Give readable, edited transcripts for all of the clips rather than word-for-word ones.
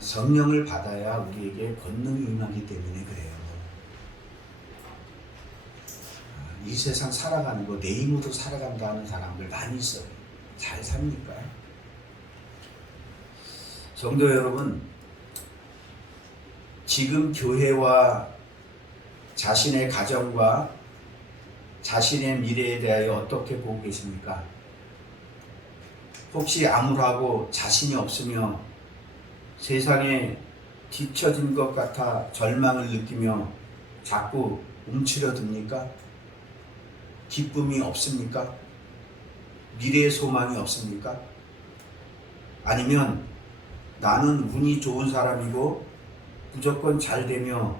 성령을 받아야 우리에게 권능이 임하기 때문에 그래요. 이 세상 살아가는 거 내 힘으로 살아간다 하는 사람들 많이 있어요. 잘 삽니까? 성도 여러분, 지금 교회와 자신의 가정과 자신의 미래에 대하여 어떻게 보고 계십니까? 혹시 암울하고 자신이 없으며 세상에 뒤처진 것 같아 절망을 느끼며 자꾸 움츠러듭니까? 기쁨이 없습니까? 미래의 소망이 없습니까? 아니면 나는 운이 좋은 사람이고 무조건 잘 되며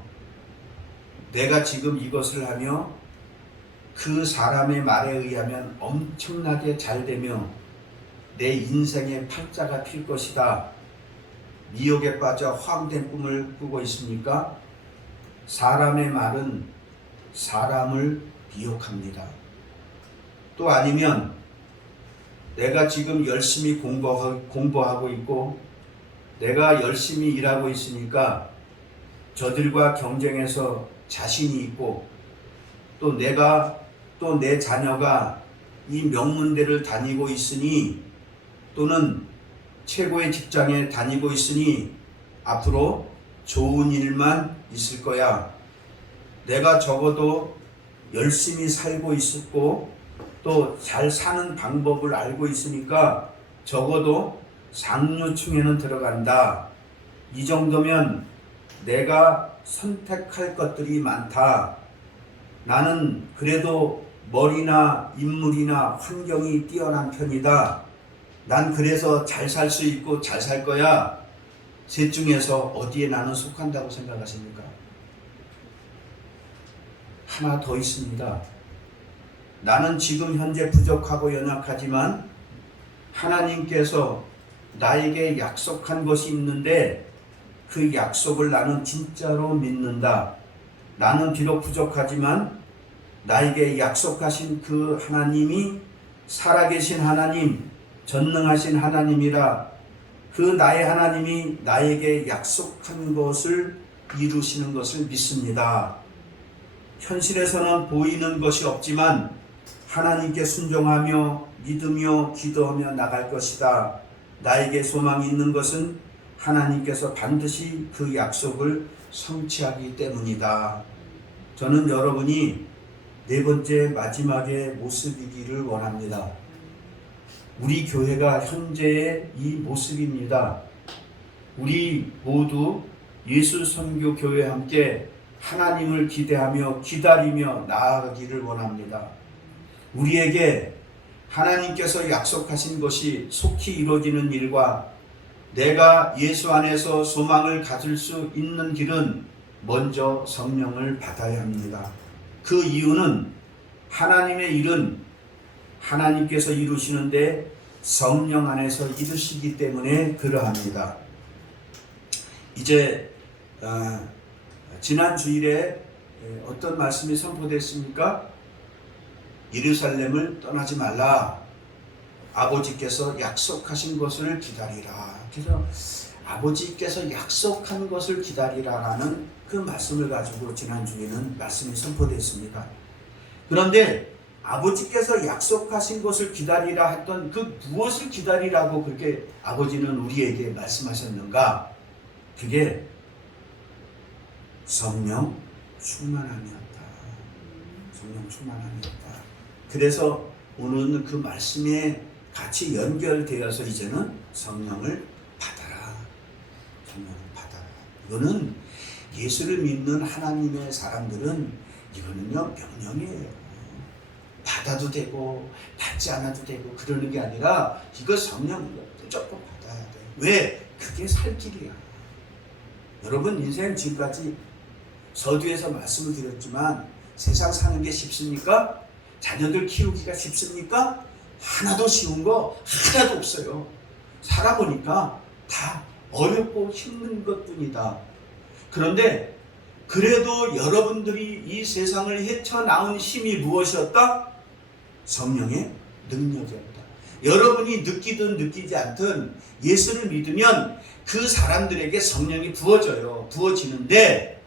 내가 지금 이것을 하며 그 사람의 말에 의하면 엄청나게 잘 되며 내 인생의 팔자가 필 것이다. 미혹에 빠져 허황된 꿈을 꾸고 있습니까? 사람의 말은 사람을 미혹합니다. 또 아니면 내가 지금 열심히 공부하고 있고 내가 열심히 일하고 있으니까 저들과 경쟁해서 자신이 있고 또 내가 또 내 자녀가 이 명문대를 다니고 있으니 또는 최고의 직장에 다니고 있으니 앞으로 좋은 일만 있을 거야. 내가 적어도 열심히 살고 있었고 또 잘 사는 방법을 알고 있으니까 적어도 상류층에는 들어간다. 이 정도면 내가 선택할 것들이 많다. 나는 그래도 머리나 인물이나 환경이 뛰어난 편이다. 난 그래서 잘 살 수 있고 잘 살 거야. 셋 중에서 어디에 나는 속한다고 생각하십니까? 하나 더 있습니다. 나는 지금 현재 부족하고 연약하지만 하나님께서 나에게 약속한 것이 있는데 그 약속을 나는 진짜로 믿는다. 나는 비록 부족하지만 나에게 약속하신 그 하나님이 살아계신 하나님, 전능하신 하나님이라 그 나의 하나님이 나에게 약속한 것을 이루시는 것을 믿습니다. 현실에서는 보이는 것이 없지만 하나님께 순종하며 믿으며 기도하며 나갈 것이다. 나에게 소망이 있는 것은 하나님께서 반드시 그 약속을 성취하기 때문이다. 저는 여러분이 네 번째 마지막의 모습이기를 원합니다. 우리 교회가 현재의 이 모습입니다. 우리 모두 예수 선교 교회와 함께 하나님을 기대하며 기다리며 나아가기를 원합니다. 우리에게 하나님께서 약속하신 것이 속히 이루어지는 일과 내가 예수 안에서 소망을 가질 수 있는 길은 먼저 성령을 받아야 합니다. 그 이유는 하나님의 일은 하나님께서 이루시는데 성령 안에서 이루시기 때문에 그러합니다. 이제 지난 주일에 어떤 말씀이 선포됐습니까? 예루살렘을 떠나지 말라. 아버지께서 약속하신 것을 기다리라. 그래서 아버지께서 약속한 것을 기다리라라는 그 말씀을 가지고 지난 주에는 말씀이 선포됐습니다. 그런데 아버지께서 약속하신 것을 기다리라 했던 그 무엇을 기다리라고 그렇게 아버지는 우리에게 말씀하셨는가? 그게 성령 충만함이었다. 성령 충만함이었다. 그래서 오늘은 그 말씀에 같이 연결되어서 이제는 성령을 받아라. 성령을 받아라. 이거는 예수를 믿는 하나님의 사람들은 이거는요 명령이에요. 받아도 되고 받지 않아도 되고 그러는 게 아니라 이거 성령을 무조건 받아야 돼. 왜? 그게 살 길이야. 여러분 인생 지금까지 서두에서 말씀을 드렸지만 세상 사는 게 쉽습니까? 자녀들 키우기가 쉽습니까? 하나도 쉬운 거 하나도 없어요. 살아보니까 다 어렵고 힘든 것뿐이다. 그런데 그래도 여러분들이 이 세상을 헤쳐나온 힘이 무엇이었다? 성령의 능력이었다. 여러분이 느끼든 느끼지 않든 예수를 믿으면 그 사람들에게 성령이 부어지는데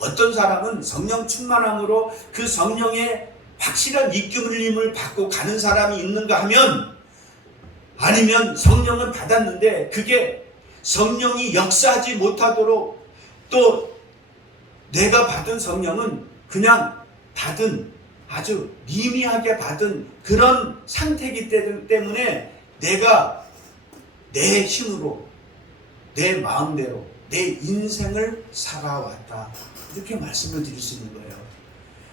어떤 사람은 성령 충만함으로 그 성령의 확실한 이끌림을 받고 가는 사람이 있는가 하면, 아니면 성령은 받았는데 그게 성령이 역사하지 못하도록, 또 내가 받은 성령은 그냥 받은, 아주 미미하게 받은 그런 상태이기 때문에 내가 내 힘으로, 내 마음대로 내 인생을 살아왔다, 이렇게 말씀을 드릴 수 있는 거예요.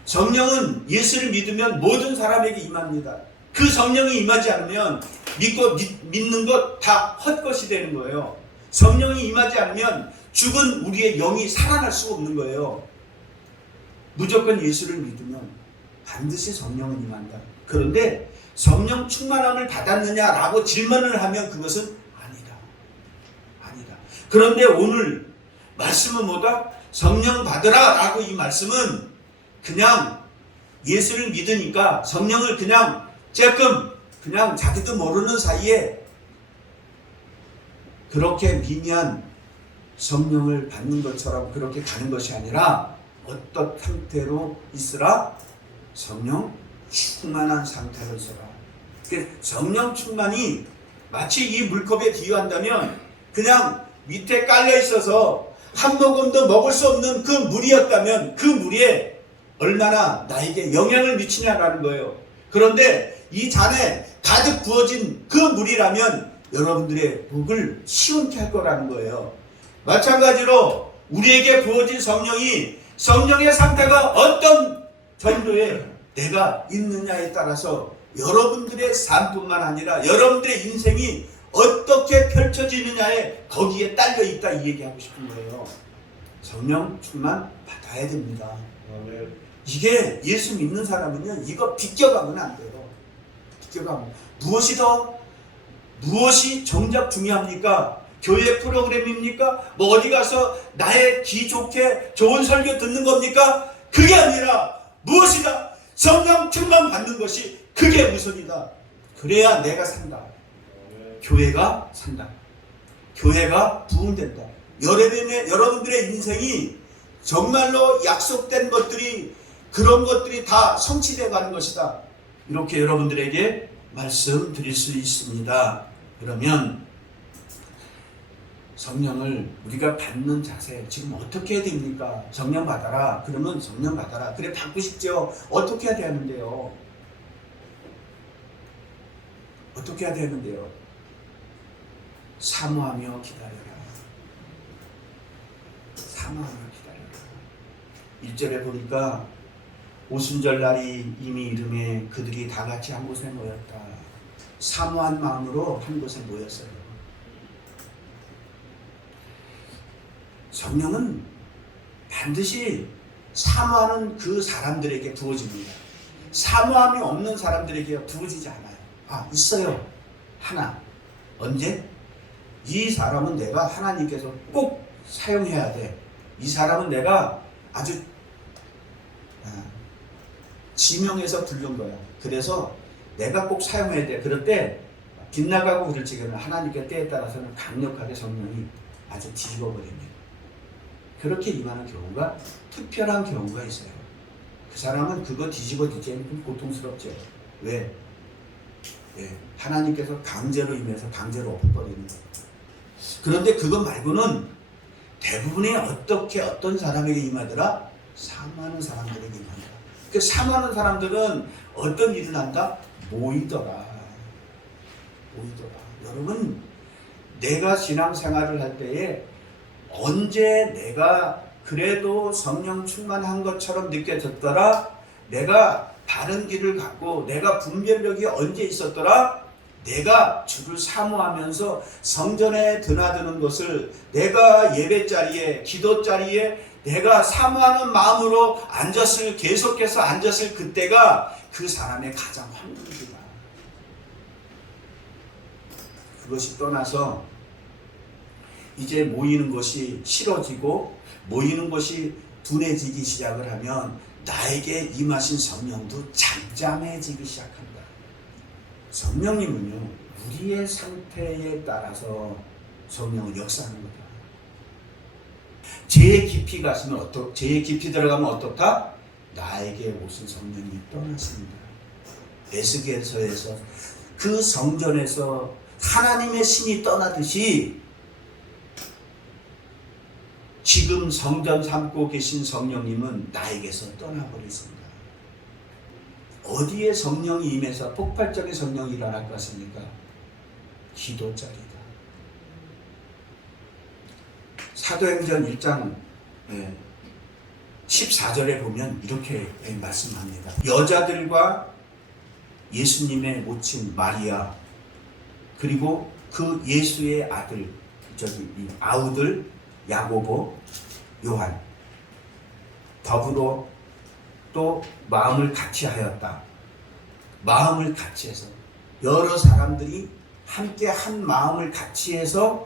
성령은 예수를 믿으면 모든 사람에게 임합니다. 그 성령이 임하지 않으면 믿는 것 다 헛것이 되는 거예요. 성령이 임하지 않으면 죽은 우리의 영이 살아날 수가 없는 거예요. 무조건 예수를 믿으면 반드시 성령은 임한다. 그런데 성령 충만함을 받았느냐라고 질문을 하면 그것은 아니다. 그런데 오늘 말씀은 뭐다? 성령 받으라 라고, 이 말씀은 그냥 예수를 믿으니까 성령을 그냥 조금 그냥 자기도 모르는 사이에 그렇게 미미한 성령을 받는 것처럼 그렇게 가는 것이 아니라, 어떤 상태로 있으라? 성령 충만한 상태로 있으라. 성령 충만이 마치 이 물컵에 비유한다면 그냥 밑에 깔려 있어서 한 모금도 먹을 수 없는 그 물이었다면 그 물에 얼마나 나에게 영향을 미치냐라는 거예요. 그런데 이 잔에 가득 부어진 그 물이라면 여러분들의 목을 시원케 할 거라는 거예요. 마찬가지로 우리에게 부어진 성령의 상태가 어떤 정도에 내가 있느냐에 따라서 여러분들의 삶뿐만 아니라 여러분들의 인생이 어떻게 펼쳐지느냐에 거기에 딸려 있다, 이 얘기하고 싶은 거예요. 성령 충만 받아야 됩니다. 이게 예수 믿는 사람은요, 이거 비껴가면 안 돼요. 비껴가면 무엇이 정작 중요합니까? 교회 프로그램입니까? 뭐 어디 가서 나의 기 좋게 좋은 설교 듣는 겁니까? 그게 아니라 무엇이다? 성령 충만 받는 것이 그게 우선이다. 그래야 내가 산다. 교회가 산다. 교회가 부흥된다. 여러분들의 인생이 정말로 약속된 것들이, 그런 것들이 다 성취되어 가는 것이다. 이렇게 여러분들에게 말씀드릴 수 있습니다. 그러면 성령을 우리가 받는 자세, 지금 어떻게 해야 됩니까? 성령 받아라. 그러면 성령 받아라. 그래, 받고 싶죠? 어떻게 해야 되는데요? 어떻게 해야 되는데요? 사모하며 기다려라. 사모하며 기다려라. 1절에 보니까 오순절 날이 이미 이름에 그들이 다 같이 한 곳에 모였다. 사모한 마음으로 한 곳에 모였어요. 성령은 반드시 사모하는 그 사람들에게 부어집니다. 사모함이 없는 사람들에게 부어지지 않아요. 있어요. 하나. 언제? 이 사람은 내가 하나님께서 꼭 사용해야 돼. 이 사람은 내가 아주 지명해서 부른 거야. 그래서 내가 꼭 사용해야 돼. 그럴 때 빗나가고 그럴 적에는 하나님께 때에 따라서는 강력하게 성령이 아주 뒤집어 버립니다. 그렇게 임하는 경우가, 특별한 경우가 있어요. 그 사람은 그거 뒤집어 뒤지면 고통스럽죠. 왜? 하나님께서 강제로 임해서 강제로 엎어버리는 거예요. 그런데 그거 말고는 대부분의 어떤 사람에게 임하더라? 사모하는 사람들에게 임한다. 그 사모하는 사람들은 어떤 일을 한다? 모이더라. 여러분, 내가 신앙생활을 할 때에 언제 내가 그래도 성령 충만한 것처럼 느껴졌더라? 내가 바른 길을 갖고 내가 분별력이 언제 있었더라? 내가 주를 사모하면서 성전에 드나드는 것을, 내가 예배자리에, 기도자리에 내가 사모하는 마음으로 계속해서 앉았을 그때가 그 사람의 가장 황금기다. 그것이 떠나서 이제 모이는 것이 싫어지고 모이는 것이 둔해지기 시작을 하면 나에게 임하신 성령도 잠잠해지기 시작한다. 성령님은요, 우리의 상태에 따라서 성령은 역사하는 거다. 죄의 깊이 가시면 죄의 깊이 들어가면 어떻다? 나에게 오신 성령이 떠나십니다. 에스겔서에서 그 성전에서 하나님의 신이 떠나듯이 지금 성전 삼고 계신 성령님은 나에게서 떠나버리십니다. 어디에 성령이 임해서 폭발적인 성령이 일어날 것입니까? 기도 자리다. 사도행전 1장 14절에 보면 이렇게 말씀합니다. 여자들과 예수님의 모친 마리아, 그리고 그 예수의 아들 아우들 야고보, 요한 더불어 또 마음을 같이 하였다. 마음을 같이 해서 여러 사람들이 함께 한 마음을 같이 해서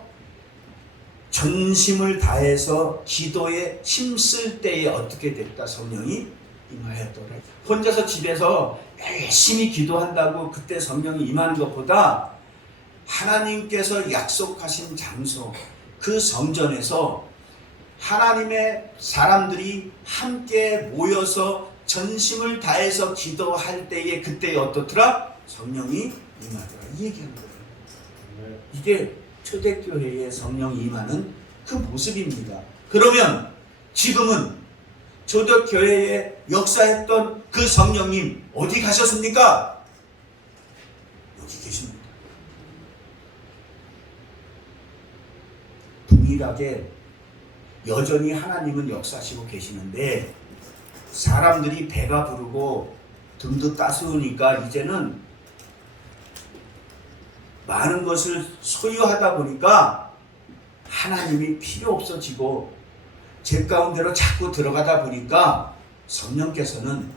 전심을 다해서 기도에 힘쓸 때에 어떻게 됐다? 성령이 임하였더라. 혼자서 집에서 열심히 기도한다고 그때 성령이 임하는 것보다 하나님께서 약속하신 장소, 그 성전에서 하나님의 사람들이 함께 모여서 전심을 다해서 기도할 때에 그때에 어떻더라? 성령이 임하더라. 이 얘기하는 거예요. 이게 초대교회에 성령이 임하는 그 모습입니다. 그러면 지금은 초대교회에 역사했던 그 성령님 어디 가셨습니까? 여기 계십니다. 동일하게 여전히 하나님은 역사하시고 계시는데 사람들이 배가 부르고 등도 따스우니까 이제는 많은 것을 소유하다 보니까 하나님이 필요 없어지고 제 가운데로 자꾸 들어가다 보니까 성령께서는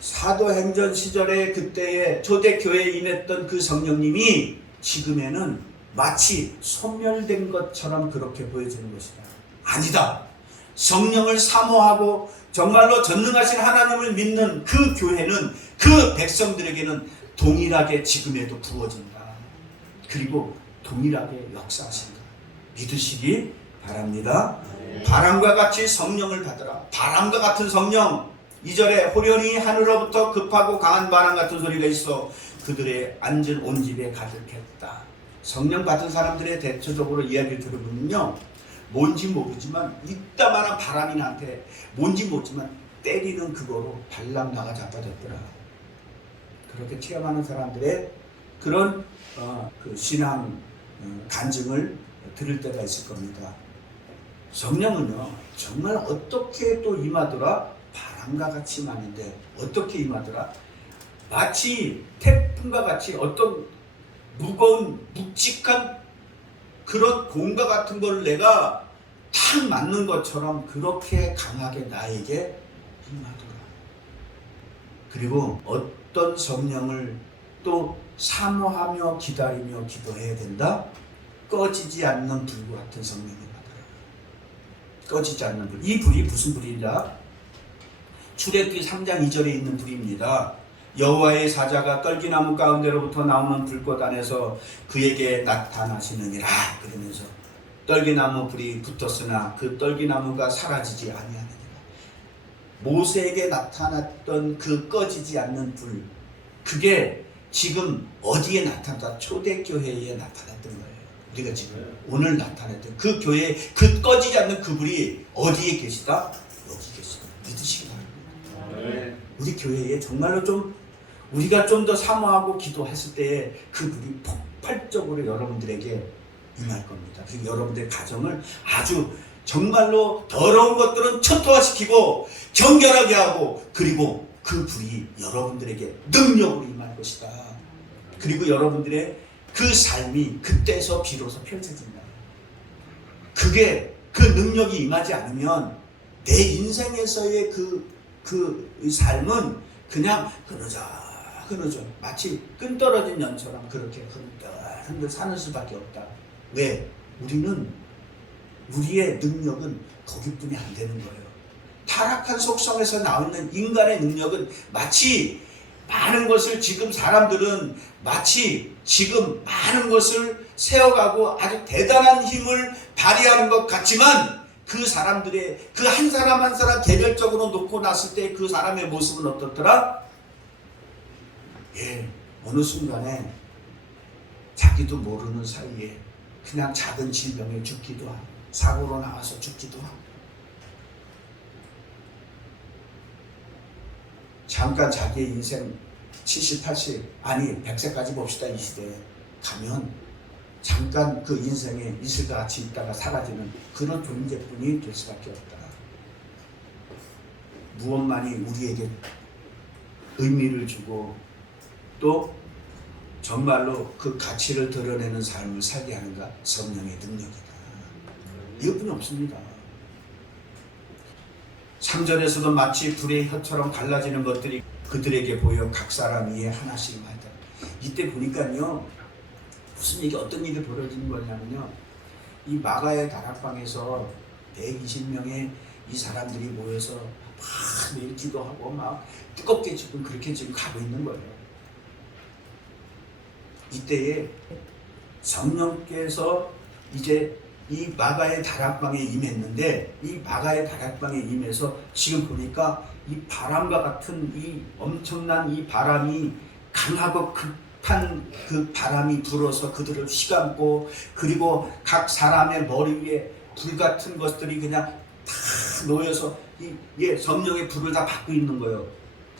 사도행전 시절에 그때의 초대교회에 임했던 그 성령님이 지금에는 마치 소멸된 것처럼 그렇게 보여지는 것이다. 아니다. 성령을 사모하고 정말로 전능하신 하나님을 믿는 그 교회는, 그 백성들에게는 동일하게 지금에도 부어진다. 그리고 동일하게 역사하신다. 믿으시기 바랍니다. 바람과 같이 성령을 받으라. 바람과 같은 성령. 2절에 호련히 하늘로부터 급하고 강한 바람 같은 소리가 있어 그들의 앉은 온 집에 가득했다. 성령 받은 사람들의 대체적으로 이야기를 들어보면요, 뭔지 모르지만 이따만한 바람이 나한테 뭔지 모르지만 때리는 그거로 발랑 나가 자빠졌더라. 그렇게 체험하는 사람들의 그런 그 신앙 간증을 들을 때가 있을 겁니다. 성령은요, 정말 어떻게 또 임하더라? 바람과 같이 임하는데 어떻게 임하더라? 마치 태풍과 같이 어떤 무거운 묵직한 그런 공과 같은 걸 내가 탁 맞는 것처럼 그렇게 강하게 나에게 임하더라. 그리고 어떤 성령을 또 사모하며 기다리며 기도해야 된다? 꺼지지 않는 불과 같은 성령이 받아라. 꺼지지 않는 불. 이 불이 무슨 불이냐? 출애굽기 3장 2절에 있는 불입니다. 여호와의 사자가 떨기나무 가운데로부터 나오는 불꽃 안에서 그에게 나타나시느니라. 그러면서 떨기나무 불이 붙었으나 그 떨기나무가 사라지지 아니하느니라. 모세에게 나타났던 그 꺼지지 않는 불, 그게 지금 어디에 나타났다? 초대교회에 나타났던 거예요. 우리가 지금 오늘 나타났던 그 교회, 그 꺼지지 않는 그 불이 어디에 계시다? 여기 계시다. 믿으시기 바랍니다. 우리 교회에 정말로 좀 우리가 좀 더 사모하고 기도했을 때에 그 불이 폭발적으로 여러분들에게 임할 겁니다. 그리고 여러분들의 가정을 아주 정말로 더러운 것들은 초토화시키고 정결하게 하고, 그리고 그 불이 여러분들에게 능력으로 임할 것이다. 그리고 여러분들의 그 삶이 그때서 비로소 펼쳐진다. 그게 그 능력이 임하지 않으면 내 인생에서의 그 삶은 그냥 흐느져 마치 끈 떨어진 연처럼 그렇게 흔들 사는 수밖에 없다. 왜? 우리의 능력은 거기뿐이 안 되는 거예요. 타락한 속성에서 나오는 인간의 능력은 마치 많은 것을 지금 사람들은 마치 지금 많은 것을 세워가고 아주 대단한 힘을 발휘하는 것 같지만 그 사람들의 그 한 사람 한 사람 개별적으로 놓고 났을 때 그 사람의 모습은 어떻더라? 예, 어느 순간에 자기도 모르는 사이에 그냥 작은 질병에 죽기도 하고 사고로 나와서 죽기도 하고 잠깐 자기의 인생 70, 80 아니 100세까지 봅시다. 이 시대에 가면 잠깐 그 인생에 이슬과 같이 있다가 사라지는 그런 존재뿐이 될 수밖에 없다. 무엇만이 우리에게 의미를 주고 또 정말로 그 가치를 드러내는 삶을 살게 하는가? 성령의 능력이다. 이것뿐이 없습니다. 3절에서도 마치 불의 혀처럼 갈라지는 것들이 그들에게 보여 각 사람 위에 하나씩 말다. 이때 보니까요, 무슨 얘기, 어떤 일이 벌어지는 거냐면요, 이 마가의 다락방에서 120명의 이 사람들이 모여서 막 매일 기도하고 막 뜨겁게 지금 그렇게 지금 가고 있는 거예요. 이때에 성령께서 이제 이 마가의 다락방에 임했는데 이 마가의 다락방에 임해서 지금 보니까 이 바람과 같은 이 엄청난 이 바람이 강하고 급한 그 바람이 불어서 그들을 휘감고 그리고 각 사람의 머리 위에 불 같은 것들이 그냥 다 놓여서 이 성령의 불을 다 받고 있는 거예요.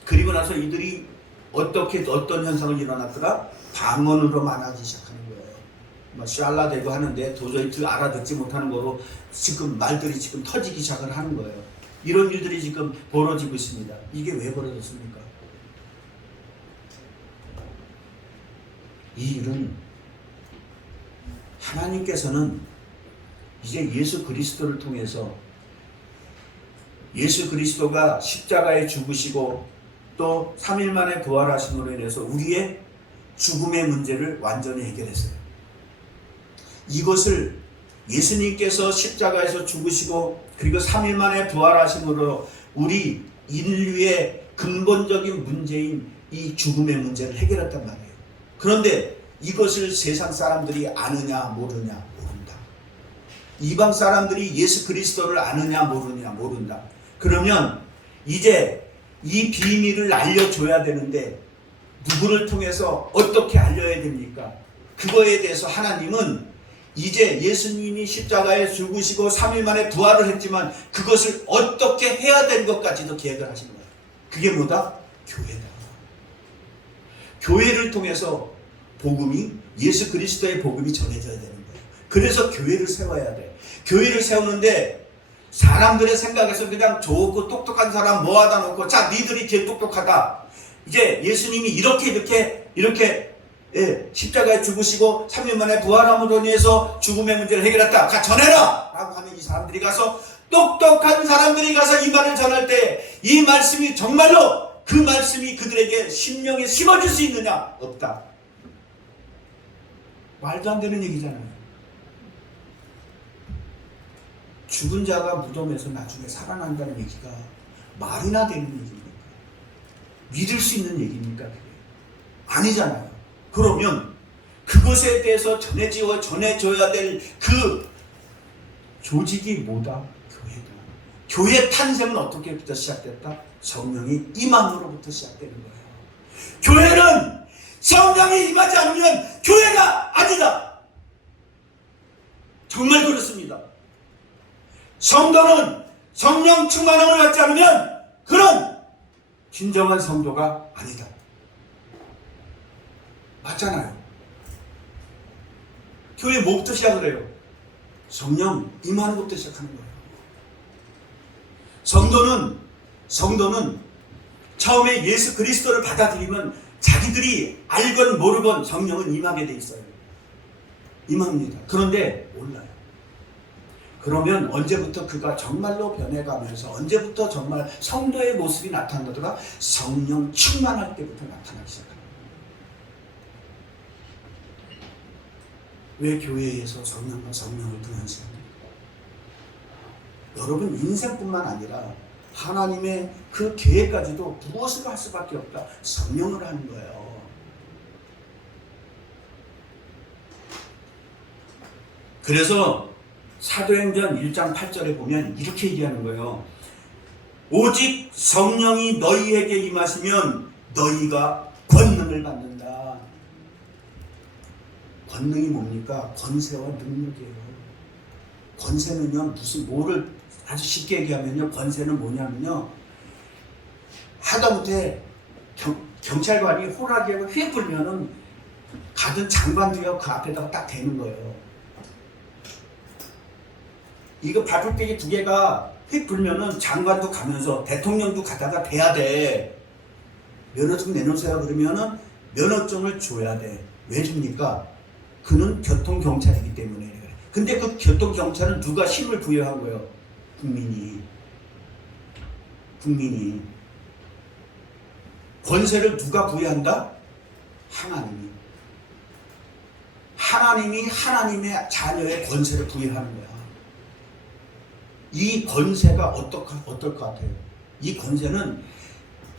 그리고 나서 이들이 어떤 현상을 일어났더라? 방언으로 말하기 시작하는 거예요. 샬라대고 하는데 도저히 알아듣지 못하는 거로 지금 말들이 지금 터지기 시작을 하는 거예요. 이런 일들이 지금 벌어지고 있습니다. 이게 왜 벌어졌습니까? 이 일은 하나님께서는 이제 예수 그리스도를 통해서 예수 그리스도가 십자가에 죽으시고 또 3일 만에 부활하심으로 인해서 우리의 죽음의 문제를 완전히 해결했어요. 이것을 예수님께서 십자가에서 죽으시고 그리고 3일 만에 부활하심으로 우리 인류의 근본적인 문제인 이 죽음의 문제를 해결했단 말이에요. 그런데 이것을 세상 사람들이 아느냐 모르냐 모른다. 이방 사람들이 예수 그리스도를 아느냐 모르냐 모른다. 그러면 이제 이 비밀을 알려줘야 되는데 누구를 통해서 어떻게 알려야 됩니까? 그거에 대해서 하나님은 이제 예수님이 십자가에 죽으시고 3일 만에 부활을 했지만 그것을 어떻게 해야 되는 것까지도 계획을 하신 거예요. 그게 뭐다? 교회다. 교회를 통해서 복음이 예수 그리스도의 복음이 전해져야 되는 거예요. 그래서 교회를 세워야 돼. 교회를 세우는데 사람들의 생각에서 그냥 좋고 똑똑한 사람 모아다 놓고 자 니들이 제일 똑똑하다. 이제 예수님이 이렇게 십자가에 죽으시고 3일 만에 부활함으로 인해서 죽음의 문제를 해결했다. 가 전해라! 라고 하면 이 사람들이 가서 똑똑한 사람들이 가서 이 말을 전할 때 이 말씀이 정말로 그 말씀이 그들에게 심령에 심어질 수 있느냐? 없다. 말도 안 되는 얘기잖아요. 죽은 자가 무덤에서 나중에 살아난다는 얘기가 말이나 되는 얘기입니까? 믿을 수 있는 얘기입니까? 그게? 아니잖아요. 그러면 그것에 대해서 전해줘야 될 그 조직이 뭐다? 교회다. 교회 탄생은 어떻게부터 시작됐다? 성령이 임함으로부터 시작되는 거예요. 교회는 성령이 임하지 않으면 교회가 아니다. 정말 그렇습니다. 성도는 성령 충만함을 받지 않으면 그런 진정한 성도가 아니다. 맞잖아요. 교회 뭐부터 시작을 해요? 성령 임하는 것부터 시작하는 거예요. 성도는 처음에 예수 그리스도를 받아들이면 자기들이 알건 모르건 성령은 임하게 돼 있어요. 임합니다. 그런데 몰라요. 그러면 언제부터 그가 정말로 변해가면서 언제부터 정말 성도의 모습이 나타나더라? 성령 충만할 때부터 나타나기 시작합니다. 왜 교회에서 성령과 성령을 등한시합니까? 여러분 인생뿐만 아니라 하나님의 그 계획까지도 무엇을 할 수밖에 없다? 성령을 하는 거예요. 그래서 사도행전 1장 8절에 보면 이렇게 얘기하는 거예요. 오직 성령이 너희에게 임하시면 너희가 권능을 받는다. 권능이 뭡니까? 권세와 능력이에요. 권세는요, 뭐를 아주 쉽게 얘기하면요, 권세는 뭐냐면요, 하다못해 경찰관이 호락이에 휘 불면은 가든 장관도요 그 앞에다가 딱 대는 거예요. 이거 발톱대기 두 개가 휙 불면은 장관도 가면서 대통령도 가다가 대야 돼. 면허증 내놓으세요. 그러면은 면허증을 줘야 돼. 왜 줍니까? 그는 교통경찰이기 때문에 그래. 근데 그 교통경찰은 누가 힘을 부여한 거예요? 국민이. 권세를 누가 부여한다? 하나님이 하나님의 자녀의 권세를 부여하는 거야. 이 권세가 어떨 것 같아요? 이 권세는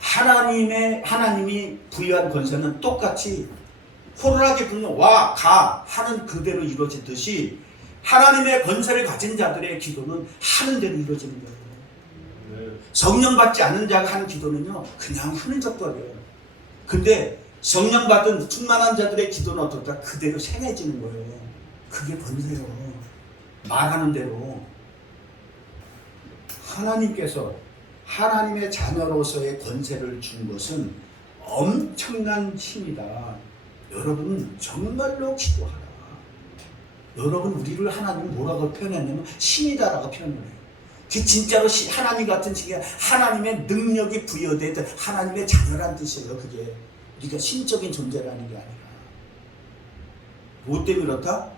하나님이 부여한 권세는 똑같이 호루라기 불면 와, 가 하는 그대로 이루어지듯이 하나님의 권세를 가진 자들의 기도는 하는 대로 이루어지는 거예요. 성령 받지 않은 자가 하는 기도는요, 그냥 흐느적거려요. 근데 성령 받은 충만한 자들의 기도는 어떨까? 그대로 생해지는 거예요. 그게 권세요. 말하는 대로. 하나님께서 하나님의 자녀로서의 권세를 준 것은 엄청난 힘이다. 여러분 정말로 기도하라. 여러분 우리를 하나님 뭐라고 표현했냐면 신이다라고 표현을 해요. 그 진짜로 하나님 같은 신이 하나님의 능력이 부여된 하나님의 자녀란 뜻이에요. 그게 우리가 신적인 존재라는 게 아니라. 뭐 때문에 그렇다?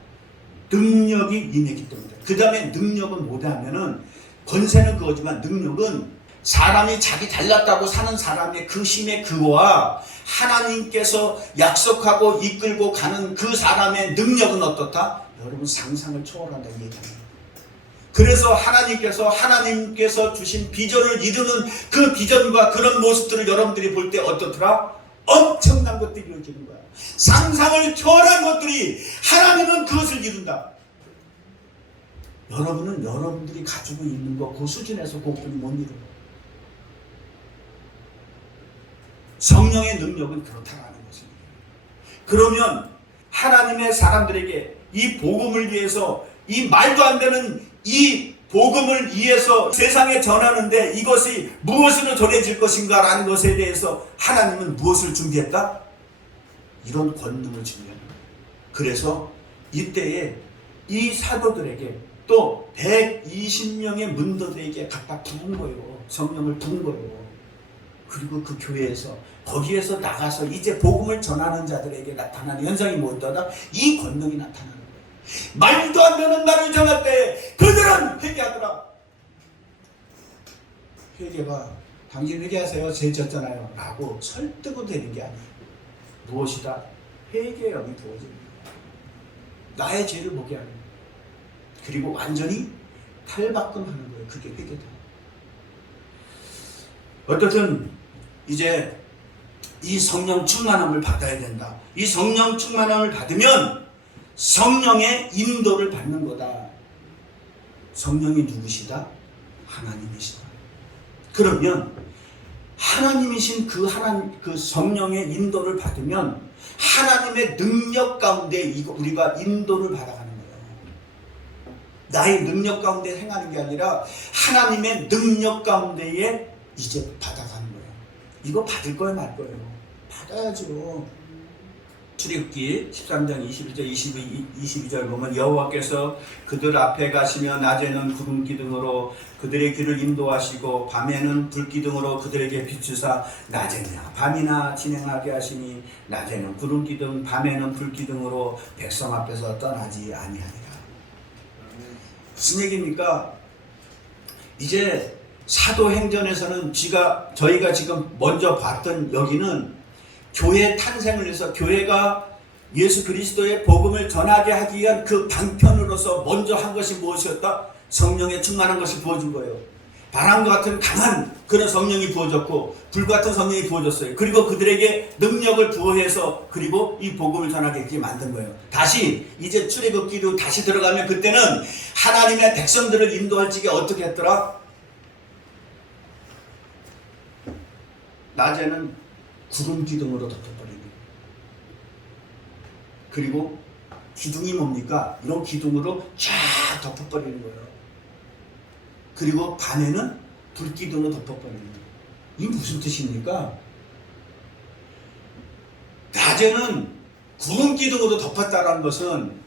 능력이 임했기 때문에. 그 다음에 능력은 뭐다 하면은 권세는 그거지만 능력은 사람이 자기 잘났다고 사는 사람의 그 힘의 그거와 하나님께서 약속하고 이끌고 가는 그 사람의 능력은 어떻다? 여러분 상상을 초월한다는 얘기입니다. 그래서 하나님께서 주신 비전을 이루는 그 비전과 그런 모습들을 여러분들이 볼 때 어떻더라? 엄청난 것들이 이루어지는 거야. 상상을 초월한 것들이 하나님은 그것을 이룬다. 여러분은 여러분들이 가지고 있는 것 그 수준에서 그것들이 못 이루는 거예요. 성령의 능력은 그렇다라는 것입니다. 그러면 하나님의 사람들에게 이 복음을 위해서 이 말도 안 되는 이 복음을 위해서 세상에 전하는데 이것이 무엇으로 전해질 것인가 라는 것에 대해서 하나님은 무엇을 준비했다? 이런 권능을 준비합니다. 그래서 이때에 이 사도들에게 또 120명의 문도들에게 각각 부은 거예요. 성령을 부은 거예요. 그리고 그 교회에서 거기에서 나가서 이제 복음을 전하는 자들에게 나타나는 현상이 뭐였다? 이 권능이 나타나는 거예요. 말도 안 되는 말을 전할 때 그들은 회개하더라. 회개가 당신 회개하세요. 죄 졌잖아요. 라고 설득은 되는 게 아니에요. 무엇이다? 회개의 영이 부어집니다. 나의 죄를 보게 하는 거예요. 그리고 완전히 탈바꿈하는 거예요. 그게 회개다. 어떻든 이제 이 성령 충만함을 받아야 된다. 이 성령 충만함을 받으면 성령의 인도를 받는 거다. 성령이 누구시다? 하나님이시다. 그러면 하나님이신 그 성령의 인도를 받으면 하나님의 능력 가운데 우리가 인도를 받아가는 거예요. 나의 능력 가운데 행하는 게 아니라 하나님의 능력 가운데에 이제 받아가는 거예요. 이거 받을 거예요, 말 거예요? 받아야죠. 출애굽기 13장 21절 22절 보면 여호와께서 그들 앞에 가시며 낮에는 구름 기둥으로 그들의 길을 인도하시고 밤에는 불 기둥으로 그들에게 비추사 낮에나 밤이나 진행하게 하시니 낮에는 구름 기둥 밤에는 불 기둥으로 백성 앞에서 떠나지 아니하니라. 무슨 얘기입니까? 이제 사도행전에서는 저희가 지금 먼저 봤던 여기는 교회 탄생을 해서 교회가 예수 그리스도의 복음을 전하게 하기 위한 그 방편으로서 먼저 한 것이 무엇이었다? 성령에 충만한 것이 부어진 거예요. 바람과 같은 강한 그런 성령이 부어졌고 불과 같은 성령이 부어졌어요. 그리고 그들에게 능력을 부어해서 그리고 이 복음을 전하게 만든 거예요. 다시 이제 출애굽기로 다시 들어가면 그때는 하나님의 백성들을 인도할 적에 어떻게 했더라? 낮에는 구름 기둥으로 덮어버리는 거예요. 그리고 기둥이 뭡니까? 이런 기둥으로 쫙 덮어버리는 거예요. 그리고 밤에는 불기둥으로 덮어버리는 거예요. 이게 무슨 뜻입니까? 낮에는 구름기둥으로 덮었다는 것은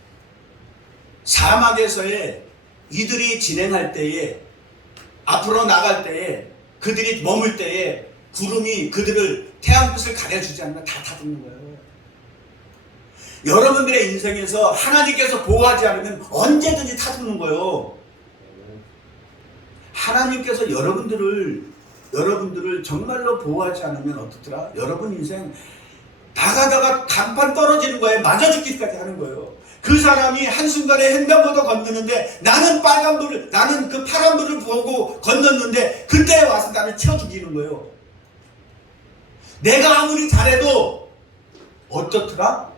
사막에서의 이들이 진행할 때에 앞으로 나갈 때에 그들이 머물 때에 구름이 그들을 태양빛을 가려주지 않으면 다 타듣는 거예요. 여러분들의 인생에서 하나님께서 보호하지 않으면 언제든지 타듣는 거예요. 하나님께서 여러분들을 정말로 보호하지 않으면 어떻더라? 여러분 인생 나가다가 간판 떨어지는 거예요. 맞아 죽기까지 하는 거예요. 그 사람이 한순간에 횡단보도 건너는데 나는 나는 그 파란불을 보고 건넜는데 그때 와서 나를 쳐 죽이는 거예요. 내가 아무리 잘해도 어떻더라?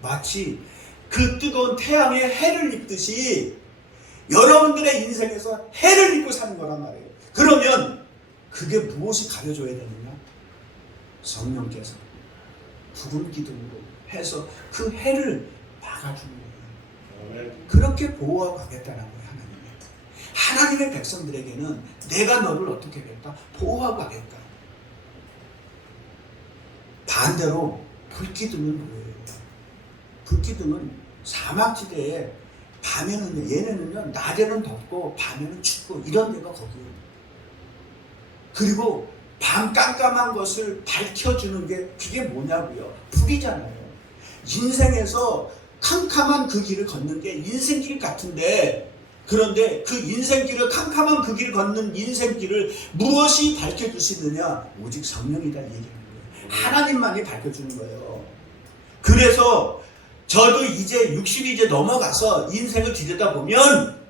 마치 그 뜨거운 태양의 해를 입듯이 여러분들의 인생에서 해를 입고 사는 거란 말이에요. 그러면 그게 무엇이 가려줘야 되느냐? 성령께서 구름 기둥으로 해서 그 해를 막아주는 거예요. 그렇게 보호하고 가겠다는 거예요. 하나님의 백성들에게는 내가 너를 어떻게 하겠다? 보호하고 가겠다. 반대로 불기둥은 뭐예요? 불기둥은 사막지대에 밤에는 얘네는요 낮에는 덥고 밤에는 춥고 이런 데가 거기에요. 그리고 밤 깜깜한 것을 밝혀주는 게 그게 뭐냐고요? 불이잖아요. 인생에서 캄캄한 그 길을 걷는 게 인생길 같은데 그런데 그 인생길을 캄캄한 그 길을 걷는 인생길을 무엇이 밝혀줄 수 있느냐? 오직 성령이다 얘기하는 거예요. 하나님만이 밝혀주는 거예요. 그래서 저도 이제 60이 이제 넘어가서 인생을 들여다보면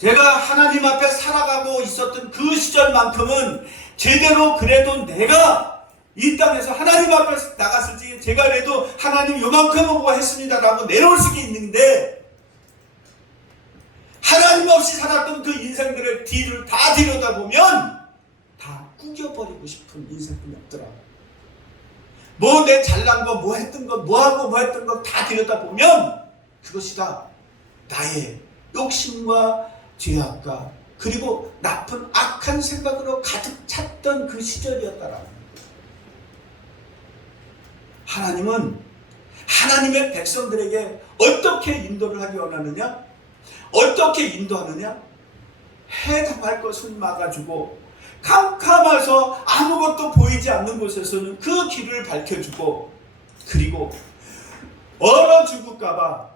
제가 하나님 앞에 살아가고 있었던 그 시절만큼은 제대로 그래도 내가 이 땅에서 하나님 앞에 나갔을 때 제가 그래도 하나님 요만큼은 뭐 했습니다라고 내려올 수 있는데 하나님 없이 살았던 그 인생들의 뒤를 다 들여다보면 다 꾸겨버리고 싶은 인생뿐이 없더라. 뭐 내 잘난 거, 뭐 했던 거, 뭐 하고 뭐 했던 거 다 들여다보면 그것이 다 나의 욕심과 죄악과 그리고 나쁜 악한 생각으로 가득 찼던 그 시절이었다라는 거예요. 하나님은 하나님의 백성들에게 어떻게 인도를 하기 원하느냐? 어떻게 인도하느냐? 해당할 것을 막아주고 캄캄해서 아무것도 보이지 않는 곳에서는 그 길을 밝혀주고 그리고 얼어 죽을까봐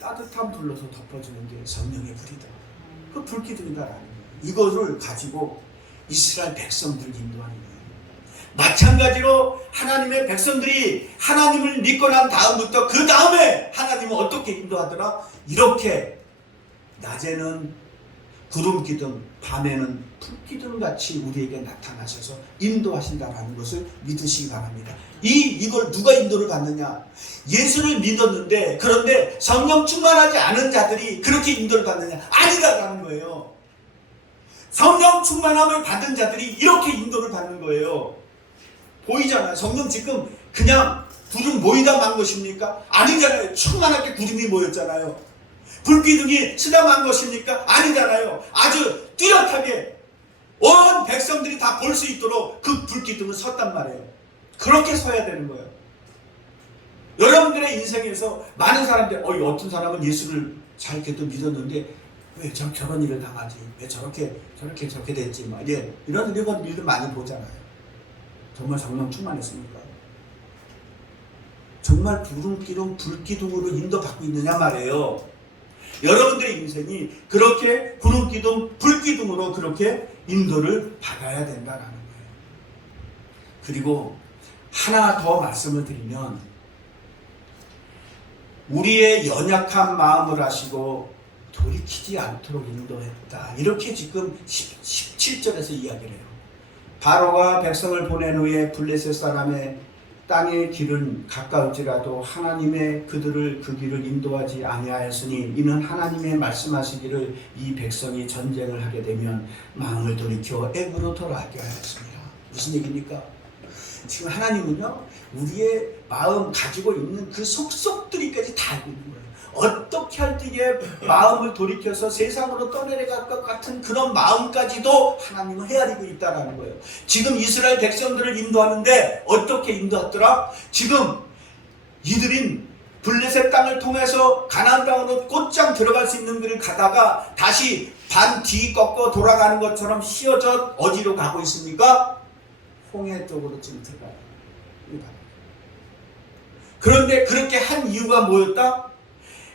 따뜻한 불로서 덮어주는 게 성령의 불이다. 그 불기둥이다라는 거예요. 이것을 가지고 이스라엘 백성들을 인도하는 거예요. 마찬가지로 하나님의 백성들이 하나님을 믿고 난 다음부터 그 다음에 하나님은 어떻게 인도하더라? 이렇게 낮에는 구름기둥, 밤에는 불기둥같이 우리에게 나타나셔서 인도하신다라는 것을 믿으시기 바랍니다. 이걸 누가 인도를 받느냐? 예수를 믿었는데 그런데 성령 충만하지 않은 자들이 그렇게 인도를 받느냐? 아니다라는 거예요. 성령 충만함을 받은 자들이 이렇게 인도를 받는 거예요. 보이잖아요. 성령 지금 그냥 구름 모이다 만 것입니까? 아니잖아요. 충만하게 구름이 모였잖아요. 불기둥이 쓰다만 것입니까? 아니잖아요. 아주 뚜렷하게 온 백성들이 다 볼 수 있도록 그 불기둥은 섰단 말이에요. 그렇게 서야 되는 거예요. 여러분들의 인생에서 많은 사람들, 어떤 사람은 예수를 잘 또 믿었는데 왜 저런 일을 당하지? 왜 저렇게 됐지? 이런 일을 많이 보잖아요. 정말 성령 충만했습니까? 정말 불기둥으로 인도받고 있느냐 말이에요. 여러분들의 인생이 그렇게 구름기둥, 불기둥으로 그렇게 인도를 받아야 된다는 거예요. 그리고 하나 더 말씀을 드리면 우리의 연약한 마음을 아시고 돌이키지 않도록 인도했다. 이렇게 지금 17절에서 이야기를 해요. 바로가 백성을 보낸 후에 블레셋 사람의 땅의 길은 가까울지라도 하나님의 그들을 그 길을 인도하지 아니하였으니 이는 하나님의 말씀하시기를 이 백성이 전쟁을 하게 되면 마음을 돌이켜 애굽으로 돌아가게 하였습니다. 무슨 얘기입니까? 지금 하나님은요, 우리의 마음 가지고 있는 그 속속들이까지 다 알고 있는 거예요. 어떻게 할 때에 마음을 돌이켜서 세상으로 떠내려갈 것 같은 그런 마음까지도 하나님은 헤아리고 있다는 거예요. 지금 이스라엘 백성들을 인도하는데 어떻게 인도했더라? 지금 이들인 블레셋 땅을 통해서 가나안 땅으로 곧장 들어갈 수 있는 길을 가다가 다시 반 뒤 꺾어 돌아가는 것처럼 휘어져 어디로 가고 있습니까? 홍해 쪽으로 지금 들어가요. 그런데 그렇게 한 이유가 뭐였다?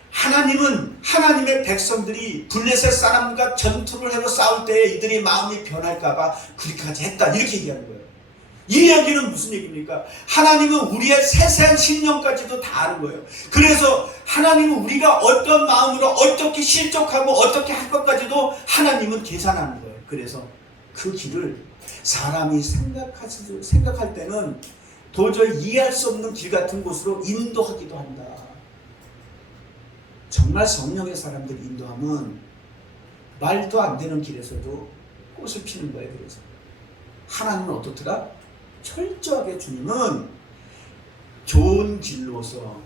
하나님은 하나님의 백성들이 블레셋 사람과 전투를 해서 싸울 때 이들의 마음이 변할까봐 그렇게까지 했다. 이렇게 얘기하는 거예요. 이 얘기는 무슨 얘기입니까? 하나님은 우리의 세세한 신령까지도 다 아는 거예요. 그래서 하나님은 우리가 어떤 마음으로 어떻게 실족하고 어떻게 할 것까지도 하나님은 계산하는 거예요. 그래서 그 길을 사람이 생각할 때는 도저히 이해할 수 없는 길 같은 곳으로 인도하기도 한다. 정말 성령의 사람들 인도하면 말도 안 되는 길에서도 꽃을 피는 거예요. 그래서 하나님은 어떻더라? 철저하게 주님은 좋은 길로서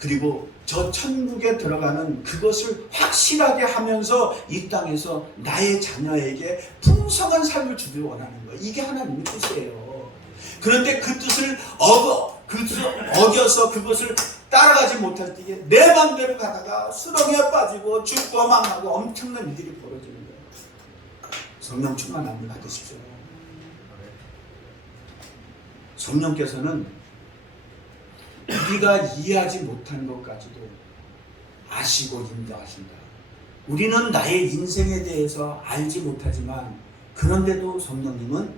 그리고 저 천국에 들어가는 그것을 확실하게 하면서 이 땅에서 나의 자녀에게 풍성한 삶을 주기를 원하는 거예요. 이게 하나님의 뜻이에요. 그런데 그 뜻을 어겨서 그것을 따라가지 못할 때에 내 맘대로 가다가 수렁에 빠지고 죽고 망하고 엄청난 일들이 벌어지는 거예요. 성령 충만함을 받으십시오. 성령께서는 우리가 이해하지 못한 것까지도 아시고 인도하신다. 우리는 나의 인생에 대해서 알지 못하지만 그런데도 성령님은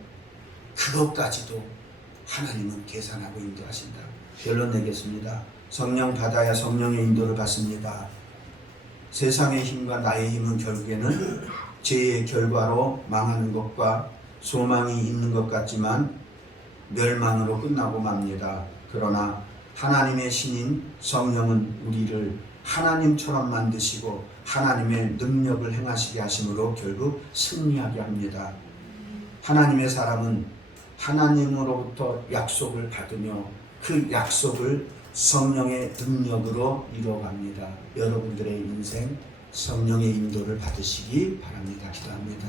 그것까지도 하나님은 계산하고 인도하신다. 결론 내겠습니다. 성령 받아야 성령의 인도를 받습니다. 세상의 힘과 나의 힘은 결국에는 죄의 결과로 망하는 것과 소망이 있는 것 같지만 멸망으로 끝나고 맙니다. 그러나 하나님의 신인 성령은 우리를 하나님처럼 만드시고 하나님의 능력을 행하시게 하심으로 결국 승리하게 합니다. 하나님의 사람은 하나님으로부터 약속을 받으며 그 약속을 성령의 능력으로 이루어갑니다. 여러분들의 인생 성령의 인도를 받으시기 바랍니다. 기도합니다.